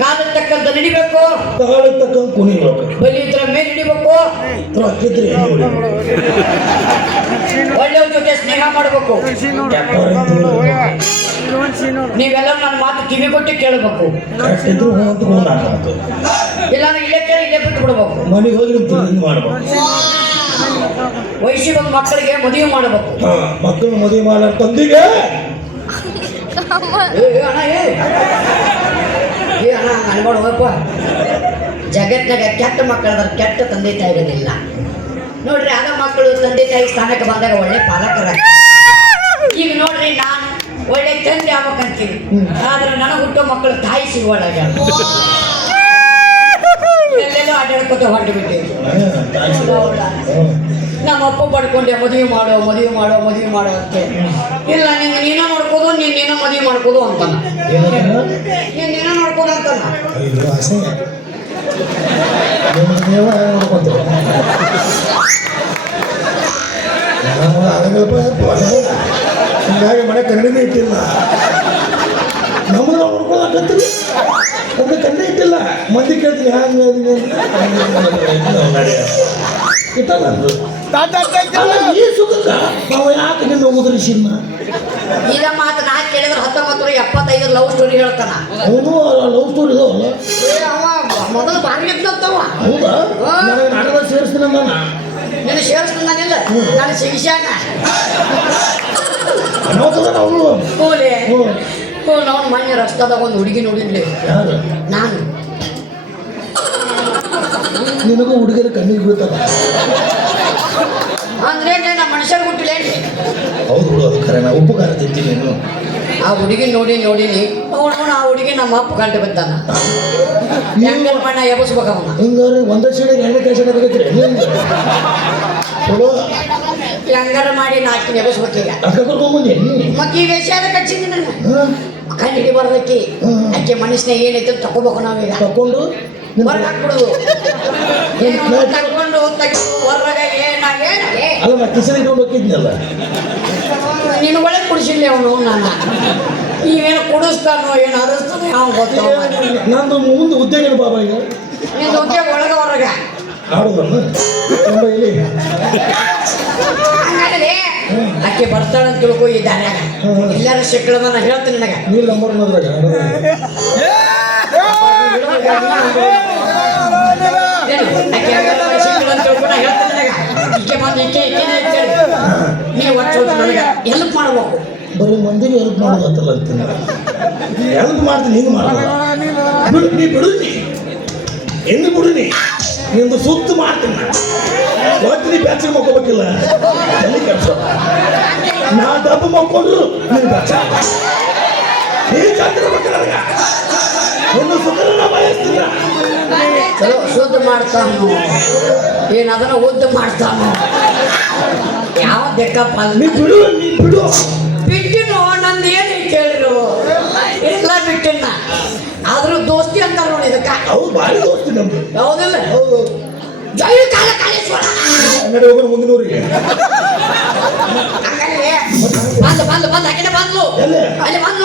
ಕಾಲಕ್ಕೆ ತಕ್ಕಂತ ನಡಿಬೇಕು. ತಾಳಕ್ಕೆ ತಕ್ಕಂಗೆ ಕುಣಿಬೇಕು ಬಲಿ ಇದ್ರ ಮೇಲೆ ಹಿಡಿಬೇಕು ರೊಕ್ಕಿದ್ರೆ ಎಣ್ಣೆ ಜೊತೆ ಸ್ನೇಹ ಮಾಡಬೇಕು. ನೀವೆಲ್ಲ ನನ್ನ ಮಾತು ಕಿವಿ ಕೊಟ್ಟು ಕೇಳಬೇಕು ಇಲ್ಲ ಇಲ್ಲೇ ಕೇಳಿ ಇಲ್ಲೇ ಬಿಟ್ಟು ಬಿಡ್ಬೇಕು ಮನೆಗೆ ಹೋಗಿ ಮಾಡಬೇಕು. ವಯಸ್ಸಿಗೆ ಬಂದ ಮಕ್ಕಳಿಗೆ ಮದುವೆ ಮಾಡಬೇಕು. ಮಕ್ಕಳು ಮದುವೆ ಮಾಡೋ ತಂದಿಗೆ ಏ ಅಣ್ಣ ಹೋಗಪ್ಪ ಜಗತ್ನಾಗ ಕೆಟ್ಟ ಮಕ್ಕಳದ ಕೆಟ್ಟ ತಂದೆ ತಾಯಿಗಳಿಲ್ಲ. ನೋಡ್ರಿ ಆದ ಮಕ್ಕಳು ತಂದೆ ತಾಯಿ ಸ್ಥಾನಕ್ಕೆ ಬಂದಾಗ ಒಳ್ಳೆ ಪಾಲಕರ ಈಗ ನೋಡ್ರಿ ನಾನು ಒಳ್ಳೆ ತಂದೆ ಆಗ್ಬೇಕಂತೀವಿ. ಆದ್ರೆ ನನಗೆ ಹುಟ್ಟೋ ಮಕ್ಕಳು ತಾಯಿ ಸಿಗುವಳಾಗ ಎಲ್ಲೆಲ್ಲೋ ಆಟಾಡ್ಕೊತ ಹೊರಟು ಬಿಟ್ಟಿವಿ ನಮ್ಮ ಅಪ್ಪ ಪಡ್ಕೊಂಡೆ ಮದುವೆ ಮಾಡೋ ಮದುವೆ ಮಾಡೋ ಮದುವೆ ಮಾಡೋ ಅಂತ. ಇಲ್ಲ ನಿನ್ನ ನೀನ ನೋಡ್ಕೋದು ನೀನ್ ನೀನ ಮದುವೆ ಮಾಡ್ಕೋದು ಅಂತಾನ ನೀನ್ ನೀನ ನೋಡ್ಕೋದು ಅಂತಾನ. ಹಿಂಗಾಗಿ ಮನೆ ಕನ್ನಡಿನೇ ಇಟ್ಟಿಲ್ಲ. ನಮ್ಮನ್ನ ನಾವು ಒಂದು ಕನ್ನಡಿ ಇಟ್ಟಿಲ್ಲ. ಮಂದಿ ಕೇಳ್ತೀನಿ ಹ್ಯಾಂಗ ಇಟ್ಟಲ್ಲ? ಅಂದ್ರು. ಈ ಸುಖಕ್ಕ ನಾವು ಯಾಕೆ ನಿನ್ನ ಹೋಗುದ್ರಿ ಸಿನಿಮಾ? ಇದ ಮಾತು ನಾ ಕೇಳಿದ್ರೆ ಹತ್ತೊಂಬತ್ತು ನೂರ ಎಪ್ಪತ್ತೈದು ಲವ್ ಸ್ಟೋರಿ ಹೇಳ್ತಾನ. ಅವನು ಲವ್ ಸ್ಟೋರಿ ಇದಾವಲ್ಲ ಮೊದಲು ಬಾರಿ ಹೌದಾ? ನನಗೆ ನಾಟಕ ಸೇರಿಸ್ತೀನಿ ಅಂದಾನ? ನಿನ್ನ ಸೇರಿಸ್ತಾನಿಲ್ಲ ನಾನು ಶಿಕ್ಷಣ ನೋಡ್ತದ ಅವನು ಕೂಲೆ. ಹ್ಞೂ ಹ್ಞೂ ನಾವು ಮೊನ್ನೆ ರಸ್ತಾದಾಗ ಒಂದು ಹುಡುಗಿ ನೋಡಿದ್ಲಿ. ನಾನು. ನಿನಗೂ ಹುಡುಗಿಯರು ಕಣ್ಣಿಗೆ ಬೀಳ್ತದ? ಅಂದ್ರೆ ನಮ್ಮ ಮನುಷ್ಯರು ಹುಟ್ಟಿಲೇನ್ರಿ ಹೌದು ಬಿಡು ಅದು ಖರೆ. ನಾ ಉಪ್ಪು ಖಾರ ತಿಂತೀನಿ ನೀನು. ಆ ಹುಡುಗಿ ನೋಡಿ ನೋಡಿನಿ ಅವನು ಆ ಹುಡುಗಿ ನಮ್ಮ ಅಪ್ಪ ಗಂಟೆ ಬಿದ್ದಾನ. ಹೆಂಗರ ಬಣ್ಣ ಎಬಸ್ಬೇಕು ಅವನ ಒಂದೇ ಸೈಡಿಗೆ ಎಣ್ಣೆ ಕೆಲಸ ಚಲೋ ಹೆಂಗಾರ ಮಾಡಿ ನಾಕಿನ ಎಬಸ್ಬೇಕೀಗ ಅಕ್ಕ ಕರ್ಕೊಂಬಂದಿ ಮತ್ತೆ ಈ ವೇಷ ಕಚ್ಚಿನಿ ನನಗೆ? ಹಾಂ. ಕಣ್ಣು ಹಿಡಿಬಾರ್ದಕ್ಕಿ. ಆಕೆ ಮನಸ್ಸಿನ ಏನೈತೆ ತಗೋಬೇಕು ನಾವೀಗ. ತಗೊಂಡು ಹೊರಗೆ ಹಾಕ್ಬಿಡುದು ತಗೊಂಡು ಹೊರಗೆ ಅಲ್ಲ ಕಿಸನ್ ಇಟ್ಕೊಂಡು ಹೋಗಿದ್ನಲ್ಲ ನಿನ್ನ ಒಳಗೆ ಕುಡಿಸಿಲ್ಲ ಅವನು ನಾನು ನೀವೇನು ಕುಡಿಸ್ತಾನೋ ಏನು ಅರಸ್ತಾನೋ ಯಾವ ಗೊತ್ತು ನಂದು ಮುಂದೆ ಉದ್ಯೋಗ ಬಾಬಾ ಈಗ ನಿನ್ನ ಉದ್ಯೋಗ ಒಳಗೆ ಹೊರಗೆ ಹಂಗಾದ್ರೆ ಆಕೆ ಬರ್ತಾಳಂತ ತಿಳ್ಕೊ ಈ ದಾರ್ಯಾಗ. ಎಲ್ಲಾರು ಸಿಕ್ಕಳದ ನಾನು ಹೇಳ್ತೀನಿ ನನಗೆ ನೀರು ನಂಬರ್ ಏನು? ಆಕೆ ಹಂಗಾರೆ ಸಿಕ್ಕಳು ಅಂತ ತಿಳ್ಕೊ ನನಗೆ ಹೆಲ್ಪ್ ಮಾಡ್ಬೇಕು ಬರೀ ಮಂದಿಗೆ ಹೆಲ್ಪ್ ಮಾಡೋದತ್ತಲ್ಲ ಅಂತೀನಿ ಹೆಲ್ಪ್ ಮಾಡ್ತೀನಿ ಹಿಂಗೆ ಮಾಡೋದು ಬಿಡು ನೀ ಬಿಡು ನೀ ಎಂದು ಬಿಡು ನೀ ನಿಂದು ಸುತ್ತು ಮಾಡ್ತೀನಿ ನಾನು. ಒಟ್ಟು ನೀ ಬ್ಯಾಚಿಗೆ ಮಕ್ಕೋಬೇಕಿಲ್ಲ ಎಲ್ಲಿ ಕೆಲಸ ನಾ ಡಬ್ಬ ಮಕ್ಕೊಂಡ್ರು ನೀನು ಬ್ಯಾಚ ನೀ ಚಂದಿರ್ಬೇಕು ನನಗೆ ಒಂದು ಸುಖನ ನಾ ಬಯಸ್ತೀನ ಚಲೋ ಶುದ್ಧ ಮಾಡ್ತಾನು? ಏನು ಅದನ್ನ ಉದ್ದ ಮಾಡ್ತಾನು? ಯಾವ ಬೆಕ್ಕಪ್ಪ ಬಿಡು ಬಿಡು. ಬಿಟ್ಟಿನೋ ನಂದು ಏನು ಕೇಳಿರು ಎಲ್ಲ ಬಿಟ್ಟಿನ ಆದ್ರೂ ದೋಸ್ತಿ ಅಂತಾರೆ ನೋಡಿ ಇದಕ್ಕ. ಹೌದು ಭಾರಿ ದೋಸ್ತಿ ನಮ್ದು. ಹೌದಿಲ್ಲ? ಹೌದು. ಜೈ ಕಾಲ ಕಾಲೇಶ್ವರ ಅಂಗಡಿ ಹೋಗೋಣ ಮುಂದಿನೂರಿಗೆ. ಹಂಗಲ್ಲಿ ಬಂದು ಬಂದು ಬಂದು ಹಾಕಿನ ಬಂದ್ಲು? ಅಲ್ಲಿ ಬಂದು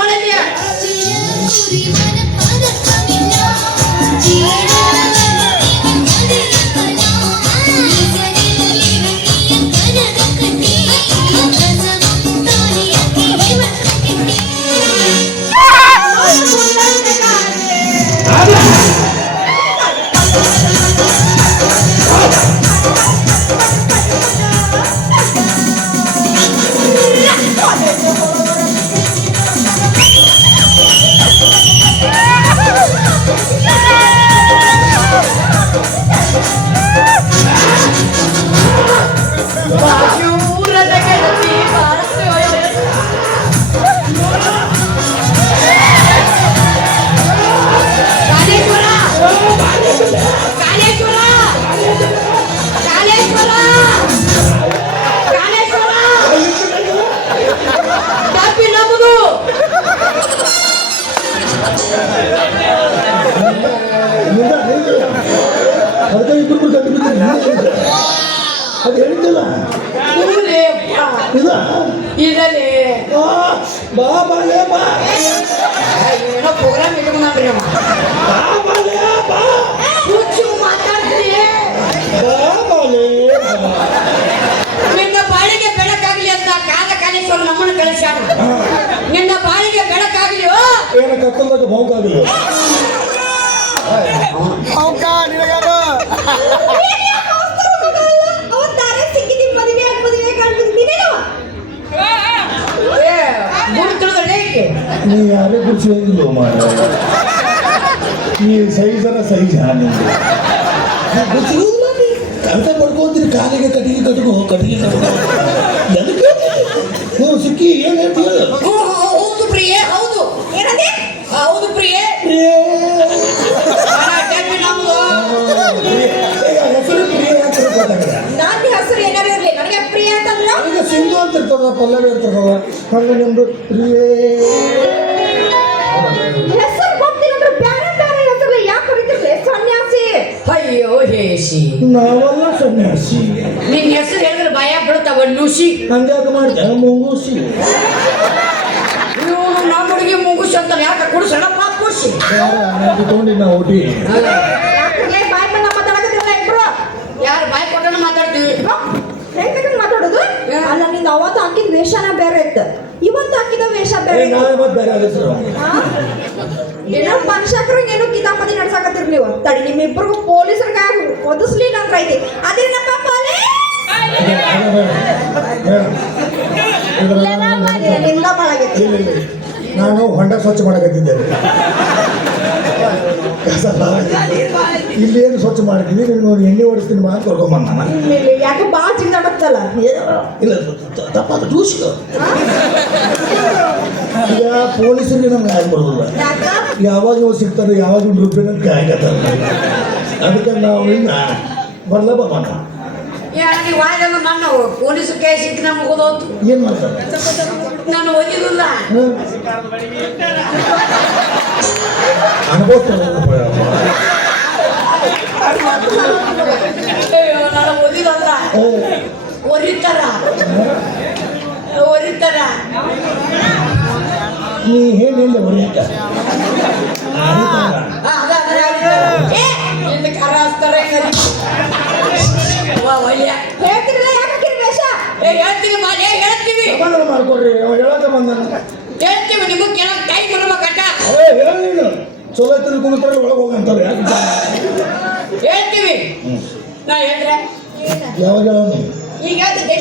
ಅದು ಹೇಳಿದ್ದಿಲ್ಲ ಕೂಲಿ ಅಪ್ಪ. ಇದ? ಇದರಲ್ಲಿ ಆ, ಬಾ ಬಾ ಏನು ಪ್ರೋಗ್ರಾಮ್ ಇಟ್ಕೊಂಡ್ರಿ ಅವ ಬಾ ಬಾಲೆ, ಬಾ. ಹುಚ್ಚು ಮಾತಾಡ್ತೀರಿ ಬಾ ಬಾಲೆ, ಬಾ. ನಿನ್ನ ಬಾಳಿಗೆ ಬೆಳಕಾಗ್ಲಿ ಅಂತ ಕಾಲ ಕಾಲೇಶ್ವರ ನಮ್ಮನ್ನ ಕಳಿಸ್ಯಾರ ನಿನ್ನ ಬಾಳಿಗೆ ಬೆಳಕಾಗಲಿ ಏನು ಕತ್ತಲ್ದಾಗ ಗುರು ತಿಳಿದ್ರೆ ಏಕೆ ನೀ ಯಾರೇ ಕುರ್ಚಿ ಹೋಗಿಲ್ಲ ಮಾಡ ಈ ಸೈಜರ ಸೈಜ್ ನಿಂದು ಕವಿತೆ ಪಡ್ಕೊಂತೀರಿ ಕಾಲಿಗೆ ಕಟ್ಟಿಗೆ ಕಟ್ಕೋ ಕಟ್ಟಿಗೆ ಕಟ್ಕೋ ಎದಕ್ಕೆ ನೀವು ಸಿಕ್ಕಿ ಏನ್ ಹೇಳ್ತೀಯ ಹ್ಞೂ, ಹೌದು ಪ್ರಿಯೆ ಹೌದು. ಏನಂದೆ? ಹೌದು ಪ್ರಿಯೆ. ಹೆಸರು ಪ್ರಿಯ ಅಂತ ಗೊತ್ತಾಗಲ್ಲ ನನ್ನ ಹೆಸರು ಏನಾರು ಇರ್ಲಿ. ನನಗೆ ಪ್ರಿಯ ಅಂತಂದ್ರ? ಈಗ ಸಿಂಧು ಅಂತ ಇರ್ತದ ಪಲ್ಲವಿ ಇರ್ತದಲ್ಲ ಹಂಗ ನಿಮ್ದು ಪ್ರಿಯೇ. ಹೆಸರು ಗೊತ್ತಿಲ್ಲ ಹೆಸರು ಯಾಕೆ ಕರಿತಿರ್ಲಿ? ಸನ್ಯಾಸಿ. ಅಯ್ಯೋ ಹೇಸಿ ನಾವೆಲ್ಲ ಸನ್ಯಾಸಿ. ನಿನ್ನ ಹೆಸರು ಹೇಳಿದ್ರೆ ಭಯ ಬೀಳ್ತಾವ ನುಸಿ ಹಂಗಾಗ ಮಾಡ್ದೆ ಮುಂಗೂಸಿ. ನೀವು ನಮ್ಮ ಹುಡುಗಿ ಮುಂಗುಸಿ ಅಂತ ಯಾಕೆ ಕುಡಿಸಣಪ್ಪ ಕುಡಿಸಿ. ತಗೊಂಡಿ ನಾ ಓಟಿ. ಯಾಕೆ ಬಾಯ್ ಬಂದ ಮಾತಾಡಕತ್ತಿರಲ್ಲ ಇಬ್ರು? ಯಾರು ಬಾಯ್ ಕೊಟ್ಟನ ಮಾತಾಡ್ತೀವಿ? ಹೆಂಗ್ ಮಾತಾಡೋದು? ಅಲ್ಲ ನಿಂದ ಅವತ್ತು ಹಾಕಿದ ವೇಷನ ಬೇರೆ ಇತ್ತು. ಇವತ್ತು ಹಾಕಿದ ವೇಷ ಬೇರೆ? ಏನೋ ಮನುಷ್ಯಕ್ರಂಗ್ ಏನೋ ಕಿತಾಪತಿ ನಡ್ಸಾಕತ್ತಿರ್ ನೀವು. ತಡಿ ನಿಮ್ಮಿಬ್ರಿಗೂ ಪೊಲೀಸರಿಗೆ ಒದಿಸ್ಲಿಲ್ಲ ಅಂತ ಐತಿ ಅದೇನಪ್ಪ? ನಾನು ಹೊಂಡ ಸ್ವಚ್ಛ ಮಾಡಕತ್ತಿದ್ದೇನೆ. ಇಲ್ಲಿ ಏನು ಸ್ವಚ್ಛ ಮಾಡ್ತೀನಿ ನೀನು ಎಣ್ಣೆ ಓಡಿಸ್ತೀನಿ ಮಾತು ಅಂತ ಕರ್ಕೊಂಬಂದ ನಾನು. ಯಾಕೆ ಬಾ ಜಿಂದಾಡತ್ತಲ್ಲ ಇಲ್ಲ ತಪ್ಪಾದ ಟೂಸ್ಕ ಈಗ ಪೊಲೀಸರಿಗೆ ನಮ್ಗೆ ಆಗಿ ಬರೋದಿಲ್ಲ ಯಾವಾಗ ಇವ್ರು ಸಿಗ್ತಾರೆ ಯಾವಾಗ ರುಬ್ಬಿನ ಅಂತ ಕಾಯಕತ್ತಾರ ಅದಕ್ಕೆ ನಾವು ಇನ್ನ ಬರಲೇ ಬರ್ಮಾನ ವಾಯ್ದಲ್ಲ ನನ್ನ ಪೊಲೀಸ್ ಕೇಸ್ ಸಿಕ್ಕ ನಮ್ಗೆ ಓದೋದು ಏನು ಮಾಡ್ತಾರೆ? ನಾನು ಒರಿತಾರ ಒರಿತಾರ ನೀ ಹೇಳಿಲ್ಲ ಹೊರಕ ತಿಳ್ಕೊಂಡ್ರೆ ಒಳಗೆ ಹೋಗಂತಾರೆ ಹೇಳ್ತೀವಿ. ನಾ ಯಾವಾಗ? ನೀನು ಈಗ ಹೇಳ್ತಿದ್ದೆ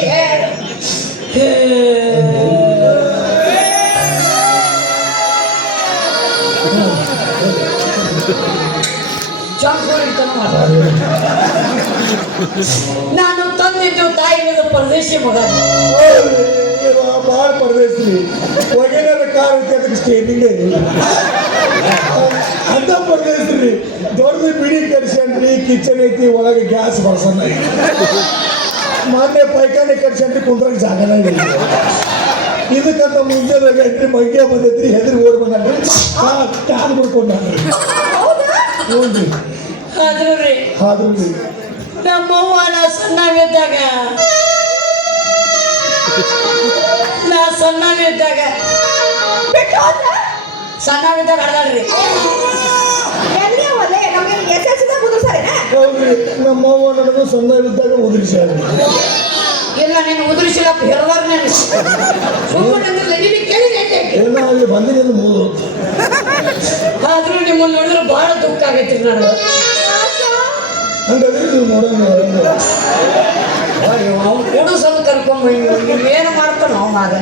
ನಾನು ತಂದಿದ್ದು ತಾಯಿಗೆ ಪರದೇಶಿ ಮಗ. ಭಾಳ ಪರದೇಶಿ. ಒಗೇನಾರ ಕಾರ್ ಐತಿ ಅದಕ್ಕೆ ಅಂತ ರೀ ದೊಡ್ಡದು ಬಿಡಿ ಕಟ್ಸ್ಕೊಂಡ್ರಿ ಕಿಚನ್ ಐತಿ ಒಳಗೆ ಗ್ಯಾಸ್ ಬರ್ಸನ್ನ ಐತಿ. ಮೊನ್ನೆ ಪೈಖಾನೆ ಕಟ್ಸ್ಕೊಂಡ್ರಿ ಕುಂದ್ರಾಗ ಜಾಗನ ಇಲ್ಲ. ಇದಕ್ಕಂತ ಮುಂಜಾನೆ ಗಂಟೆ ಮಗ್ಗೆ ಬಂದೈತ್ರಿ ಹೆದ್ರಿ ಓಡ್ ಬಂದ್ರಿ ಕಾಲ್ ಬಿಡ್ಕೊಂಡ್ರಿ ನೋಡ್ರಿ ಆದ್ರೂ ರೀ ಆದ್ರೂ ರೀ ನಮ್ಮವ್ವ ನಾ ಸಣ್ಣವಿದ್ದಾಗ. ನಾ ಸಣ್ಣವಿದ್ದಾಗ. ಸಣ್ಣವಿದ್ದಾಗ ಹಡ್ದಾಳ್ರಿ ಎಲ್ಲಿ ಅವಲ್ಲೇ ನಮಗೆ ಎಸ್ ಎಸ್ ಕುದುರ್ಸಾರೇನ ಹೌದ್ರಿ ನಮ್ಮವ್ವ ನನಗೂ ಸಣ್ಣವಿದ್ದಾಗ ಉದುರಿಸ್ಯಾರ ಇಲ್ಲ ನೀನು ಉದುರಿಸಿಲ್ಲ ಹೆರವಾರ ನಾನು ಸುಮ್ಮನೆ ನಿಂದಿರ್ಲಿ, ನಿನಗೆ ಕೇಳಿದೆ ಏನೋ ಅಲ್ಲಿ ಬಂದಿದ್ದು ಮೂರು ಆದ್ರೂ ನಿಮ್ಮನ್ನ ನೋಡಿದ್ರೆ ಬಹಳ ದುಃಖ ಆಗೈತಿ ನನಗೆ ಹಂಗಾದ್ರೆ ನೀವು ನೋಡೋಣ ಅವ್ನು ಕೊಡು ಸ್ವಲ್ಪ ಕರ್ಕೊಂಬ ಏನು ಮಾಡ್ತಾನ ಅವನಾಗ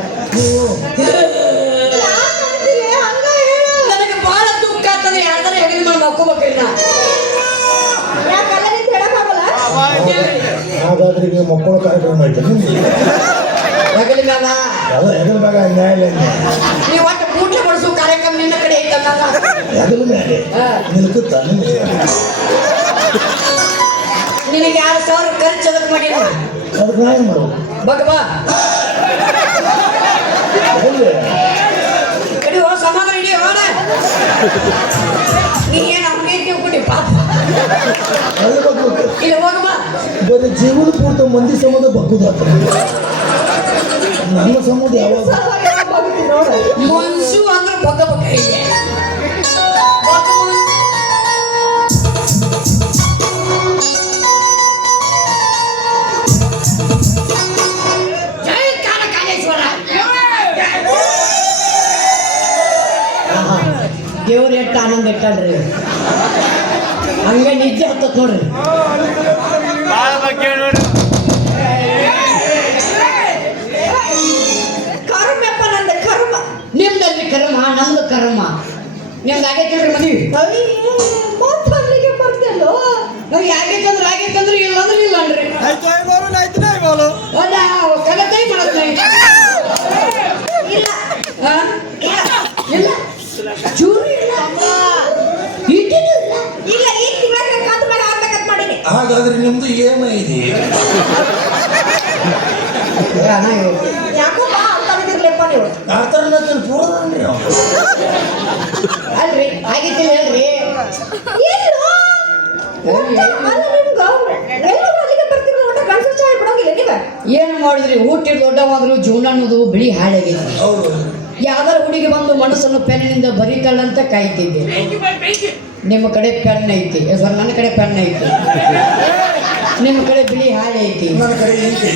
ಹಾಗಾದ್ರೆ ಈಗ ಮಕ್ಕಳ ಕಾರ್ಯಕ್ರಮ ಐತೆ ಹೆಗಲ ಮ್ಯಾಗ ನ್ಯಾಯಾಲಯ ನೀವು ಒಟ್ಟು ಪೂಜೆ ಮಾಡಿಸೋ ಕಾರ್ಯಕ್ರಮ ನಿನ್ನ ಕಡೆ ಐತಲ್ಲ ಹೆಗಲ ಮ್ಯಾಲೆ? ನಿಲ್ಕುತ್ತ? ನಿಮ್ಗೆ ನಿನಗೆ ಎರಡು ಸಾವಿರ ಖರ್ಚು ಅದಕ್ಕೆ ಮಾಡಿ ಅದಕ್ಕೆ ನಾ ಏನು ಮಾಡೋದು ಭಗವಾ ಎಲ್ಲಿ? ಕಡಿ ಹೋ ಸಮಾಧಾನ ನೀ ಏನು ಇವ್ಕೊಂಡು ಪಾಪ ಅಲ್ಲಿ ಬಗ್ಬೇಕು ಇಲ್ಲ ಹೋಗಮ್ಮ ಬರೀ ಜೀವನ ಪೂರ್ತ ಮಂದಿ ಸಂಬಂಧ ಬಗ್ಗುದಾತ ನಮ್ಮ ಸಂಬಂಧ ಯಾವಾಗ ಮನ್ಸು ಅಂದ್ರೆ ಬಗ್ಗ ಬಗ್ಗ ಇದೆ ದೇವ್ರು ಎಷ್ಟು ಆನಂದ ಇಟ್ಟಾಳ್ರಿ ಹಂಗೆ ನಿದ್ದೆ ಅಂತ ನೋಡ್ರಿ ಕರ್ಮಪ್ಪ ನಂದ ಕರ್ಮ. ನಿಮ್ದಲ್ಲಿ ಕರ್ಮ ನಮ್ದು ಕರ್ಮ. ನಿಮ್ದು ಆಗೈತಿಲ್ರಿ ಮದ್ವಿ? ಅಯ್ಯೋ ಮತ್ ಬರ್ಲಿಕ್ಕೆ ಬರ್ತಿಲ್ಲೋ ನಾವು ಆಗೈತಂದ್ರೆ ಆಗೈತಂದ್ರೆ ಇಲ್ಲ ಅಂದ್ರೆ ಇಲ್ಲ ಅನ್ರಿ ಅಲ್ಲ ಕಲತೈ ಮಾಡತ್ತೈ ಇಲ್ಲ ಹಾ? ಇಲ್ಲ ಚೂರು ಇಲ್ಲ ಇಟ್ಟಿದ್ದು ಇಲ್ಲ ಇಲ್ಲ ಈ ತಿಂಗಳ ಕಾಂತ ಮೇಲೆ ಆಗ್ಬೇಕಂತ ಮಾಡೀನಿ ಹಾಗಾದ್ರೆ ನಿಮ್ದು ಏಮ ಇದೆ ಅಣ್ಣ ಯಾಕೋ ಬಾ ಅಂತಾನಿರ್ಲಿಪ್ಪ ನೀವು? ಆ ಥರ ಪೂರದನ್ರಿ ಅವ್ನು ಅಲ್ರಿ ಆಗೈತಿಲ್ಲ ಹೇಳ್ರಿ. ಏನು ಮಾಡಿದ್ರಿ? ಊಟ ದೊಡ್ಡವಾದ್ರು ಜೀವನ ಅನ್ನೋದು ಬಿಳಿ ಹಾಳಾಗೈತಿ. ಹೌದು. ಯಾವ್ದಾರ ಹುಡುಗಿ ಬಂದು ಮನಸ್ಸನ್ನು ಪೆನ್ನಿನಿಂದ ಬರೀತಾಳಂತ ಕಾಯ್ತಿದ್ದೆ. ನಿಮ್ಮ ಕಡೆ ಪೆನ್ ಐತಿ. ಸರ್ ನನ್ನ ಕಡೆ ಪೆನ್ ಐತಿ. ನಿಮ್ಮ ಕಡೆ ಬಿಳಿ ಹಾಳೆ ಐತಿ. ನನ್ನ ಕಡೆ ಐತಿ.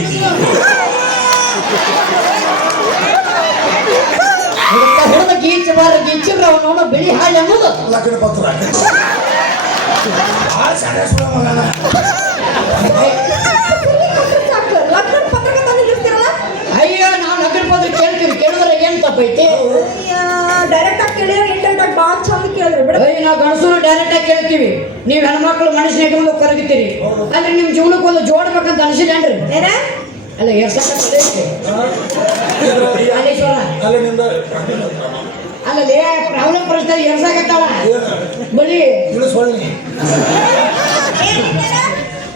ಹುಡುಗ ಗೀಚಬಾರ ಗೀಚಿಬ್ರ ಅವನು ಬಿಳಿ ಹಾಳೆ ಅನ್ನೋದು. ಲಗ್ನ ಪತ್ರ. ಭಾಳ ಸಣ್ಣ ಸುಳ ಮಗನ ಸಾಕು ಲಗ್ನ ಪತ್ರಕ ತಂದು ನಿಲ್ಲಿಸ್ತಿರಲ್ಲ ಅಯ್ಯೋ ನಾವು ನಗರ ಪತ್ರ ಕೇಳ್ತೀವಿ ಕೇಳಿದ್ರೆ ಏನು ತಪ್ಪೈತಿ ಡೈರೆಕ್ಟ್ ಆಗಿ ಕೇಳಿದ್ರೆ ಇಂಟರ್ನೆಟ್ ಆಗಿ ಭಾಳ ಚಂದ ಕೇಳಿದ್ರಿ. ಬಿಡ. ನಾವು ಗಣಸರು ಡೈರೆಕ್ಟ್ ಆಗಿ ಕೇಳ್ತೀವಿ. ನೀವು ಹೆಣ್ಮಕ್ಳು ಮನುಷ್ಯನ ಇಟ್ಕೊಂಡು ಕರಗಿತೀರಿ ಅಲ್ಲಿ ನಿಮ್ಮ ಜೀವನಕ್ಕೆ ಒಂದು ಜೋಡ್ಬೇಕಂತ ಅನಿಸಿದೇನ್ರಿ ಏನ? ಅಲ್ಲ ಎರ್ಸಕ್ಕ ಅಲ್ಲ ಪ್ರಾಬ್ಲಮ್ ಪ್ರಶ್ನೆ ಎರ್ಸಾಕತ್ತಾಳ ಬಳಿ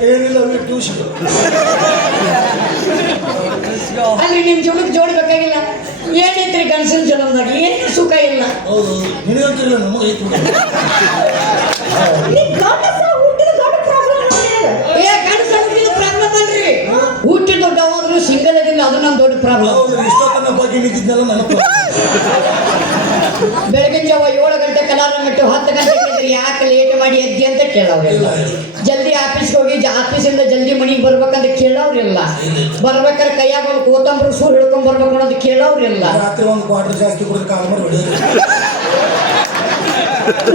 ಏನಿಲ್ಲ ಟ್ಯೂಷನ್ ಅಲ್ಲಿ ನಿಮ್ಮ ಜೀವನಕ್ಕೆ ಬೇಕಾಗಿಲ್ಲ. ಏನೈತ್ರಿ ಗಂಡಸಿನ ಜನ್ಮದಾಗ? ಏನು ಸುಖ ಇಲ್ಲ? ಹೌದು ನಮಗೆ ಐತಿ ಪ್ರಾಬ್ಲಮ್ ನೋಡಿದ ಏ ಗಂಡಸ ಹುಟ್ಟಿದ ಪ್ರಾಬ್ಲಮ್ ಅಲ್ರಿ? ಹುಟ್ಟಿ ದೊಡ್ಡ ಹೋದ್ರು ಸಿಂಗಲ್ ಅದಿಲ್ಲ ಅದು ನಮ್ಮ ದೊಡ್ಡ ಪ್ರಾಬ್ಲಮ್ ಹೌದು ಇಷ್ಟೊತ್ತನ ಬಗ್ಗೆ ನಿಂತಿದ್ನೆಲ್ಲ ನನಗೆ. ಬೆಳಗಿನ ಜಾವ ಏಳು ಗಂಟೆ ಕಲಾರ ಬಿಟ್ಟು ಹತ್ತು ಎದ್ರಿ ಯಾಕೆ ಲೇಟ್ ಮಾಡಿ ಎದ್ದಿ ಅಂತ ಕೇಳೋರಿಲ್ಲ. ಜಲ್ದಿ ಆಫೀಸ್ಗೆ ಹೋಗಿ ಆಫೀಸಿಂದ ಜಲ್ದಿ ಮನೆಗೆ ಬರ್ಬೇಕಂತ ಕೇಳೋರಿಲ್ಲ. ಬರ್ಬೇಕಾದ್ರೆ ಕೈಯಾಗ ಒಂದು ಕೋತಂಬರಿ ಸೂರು ಹಿಡ್ಕೊಂಡ್ ಬರ್ಬೇಕು ಅನ್ನೋದು ಕೇಳೋರಿಲ್ಲ.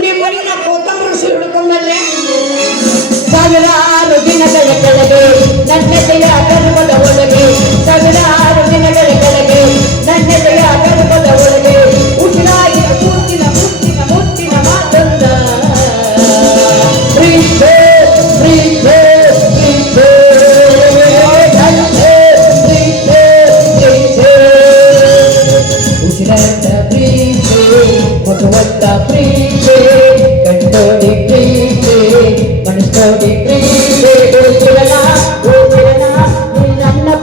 ನಿಮ್ಮ ಮನೆ ನಾ ಕೋತಂಬರಿ ಸೂರು ಹಿಡ್ಕೊಂಡಲ್ಲೇ ಸಾವಿರಾರು ದಿನಗಳ ಕೆಳಗೆ ಗರ್ಭದ ಒಳಗೆ ಸಾವಿರಾರು ದಿನಗಳ ಕೆಳಗೆ